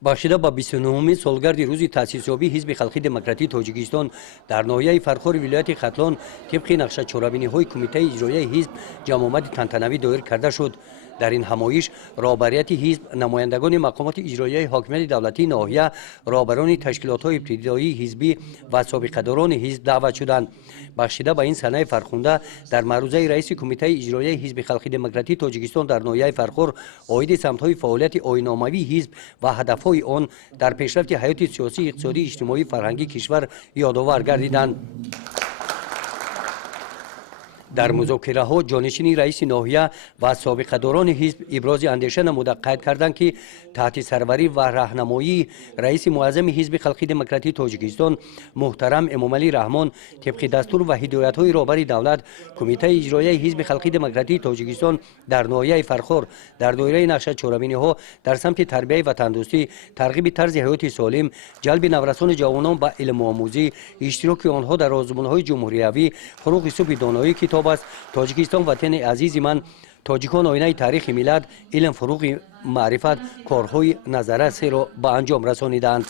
бахшида ба 29-умин солгарди рӯзи таъсисёбии ҳизби халқи демократии тоҷикистон дар ноҳияи фархори вилояти хатлон тибқи нақшачорабиниҳои кумитаи иҷроияи ҳизб ҷамъомади тантанавӣ доир карда шуд. дар ин ҳамоиш роҳбарияти ҳизб, намояндагони мақомоти иҷроияи ҳокимияти давлатии ноҳия, роҳбарони ташкилотҳои ибтидоии ҳизбӣ ва собиқадорони ҳизб даъват шуданд. бахшида ба ин санаи фархунда дар маърузаи раиси кумитаи иҷроияи ҳизби халқи демократии тоҷикистон дар ноҳияи фархор оиди самтҳои фаъолияти оинномавии ҳизб ва ҳадафҳои он дар пешрафти ҳаёти сиёсӣ, иқтисодӣ, иҷтимоӣ, фарҳангии кишвар ёдовар гардиданд. дар музокираҳо ҷонишини раиси ноҳия ва собиқадорони ҳизб ибрози андеша намуда қайд карданд, ки таҳти сарварӣ ва раҳнамоии раиси муаззами ҳизби халқи демократии тоҷикистон муҳтарам эмомалӣ раҳмон тибқи дастур ва ҳидоятҳои роҳбари давлат, кумитаи иҷроияи ҳизби халқи демократии тоҷикистон дар ноҳияи фархор дар доираи нақшачорабиниҳо дар самти тарбияи ватандӯстӣ, тарғиби тарзи ҳаёти солим, ҷалби наврасони ҷавонон ба илмуомӯзӣ, иштироки онҳо дар озмунҳои ҷумҳуриявӣ, фуруғи субҳи доноӣ китоб аст. тоҷикистон ватани азизи ман, тоҷикон оинаи таърихи миллат, илм, фуруғи маърифат, корҳои назарасеро ба анҷом расониданд.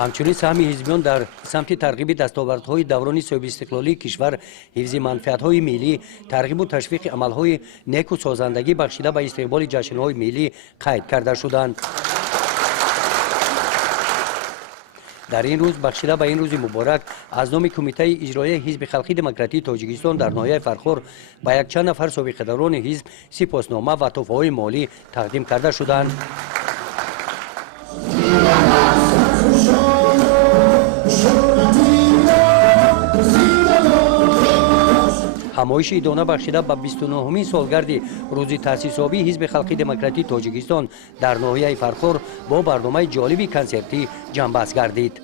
ҳамчунин саҳми ҳизбиён дар самти тарғиби дастовардҳои даврони соҳибистиқлолии кишвар, ҳифзи манфиатҳои миллӣ, тарғибу ташвиқи амалҳои неку созандагӣ бахшида ба истиқболи ҷашнҳои миллӣ қайд карда шуданд. дар ин рӯз бахшида ба ин рӯзи муборак аз номи кумитаи иҷроияи ҳизби халқи демократии тоҷикистон дар ноҳияи фархор ба якчанд нафар собиқадорони ҳизб сипоснома ва тӯҳфаҳои молӣ тақдим карда шуданд. ҳамоиши идона бахшида ба 29-умин солгарди рӯзи таъсисёбии ҳизби халқи демократии тоҷикистон дар ноҳияи фархор бо барномаи ҷолиби консертӣ ҷамъбаст гардид.